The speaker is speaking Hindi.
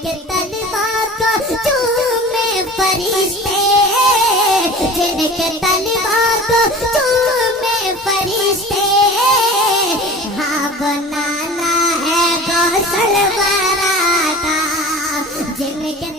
जिनके तलवार को चूमे फरिश्ते, जिनके तलवार को चूमे फरिश्ते, हाँ बनाना है गौसल वाला का, जिनके